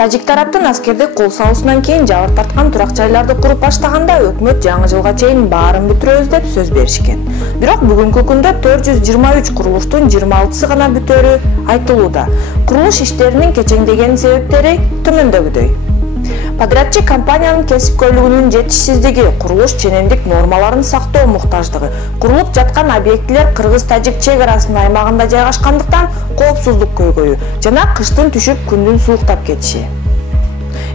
Тажик тараптын аскердик кол салуусунан кийин жабыр тарткан турак жайларды куруп баштаганда өкмөт жаңы жылга чейин баарын бүтүрөбүз деп сөз беришкен. Бирок бүгүнкү күндө 423 курулуштун 26сы гана бүтөөрү айтылууда. Курулуш иштеринин кечеңдеген себептери төмөндөгүдөй. Подрядчы компаниянын кесипкөйлүгүнүн жетишсиздиги, курулуш ченемдик нормаларын сактоо муктаждыгы, курулуп жаткан объектилер Кыргыз-Тажик чек арасынын аймагында жайгашкандыктан коопсуздук көйгөйү жана кыштын түшүп күндүн сууктап кетиши.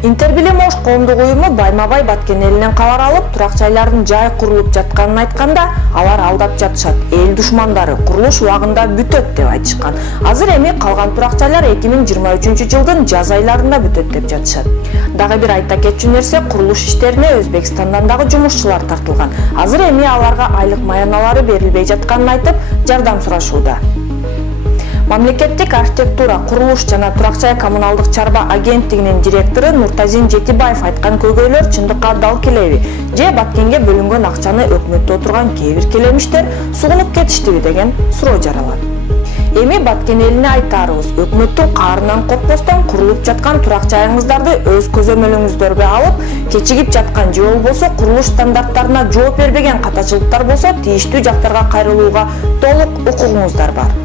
Интербилим Ош коомдук уюму байма-бай Баткен элинен кабар алып, турак жайлардын жай курулуп жатканын айтканда, алар алдап жатышат. Эл душмандары курулуш убагында бүтөт деп айтышкан. Азыр эми калган турак жайлар 2023 жылдын жаз айларында бүтөт деп жатышат. Дагы бир айта кетчү нерсе, курулуш иштерине Өзбекстандан дагы жумушчулар тартылган. Азыр эми аларга айлык маяналары берилбей жатканын айтып, жардам сурашууда. Мамлекеттик архитектура, курулуш жана турак жай коммуналдык чарба агенттигинин директору Нуртазин Жетибаев айткан көйгөйлөр чындыкка дал келеби? Же Баткенге бөлүнгөн акчаны өкмөттө отурган кээ бир келемиштер сугунуп кетиштиби деген суроо жаралат. Эми Баткен элине айтарыбыз, өкмөттүн каарынан коркпостон курулуп жаткан турак жайыңыздарды өз көзөмөлүңүздөргө алып, кечигип жаткан же болбосо курулуш стандарттарына жооп бербеген катачылыктар болсо тийиштүү жактарга кайрылууга толук укугуңуздар бар.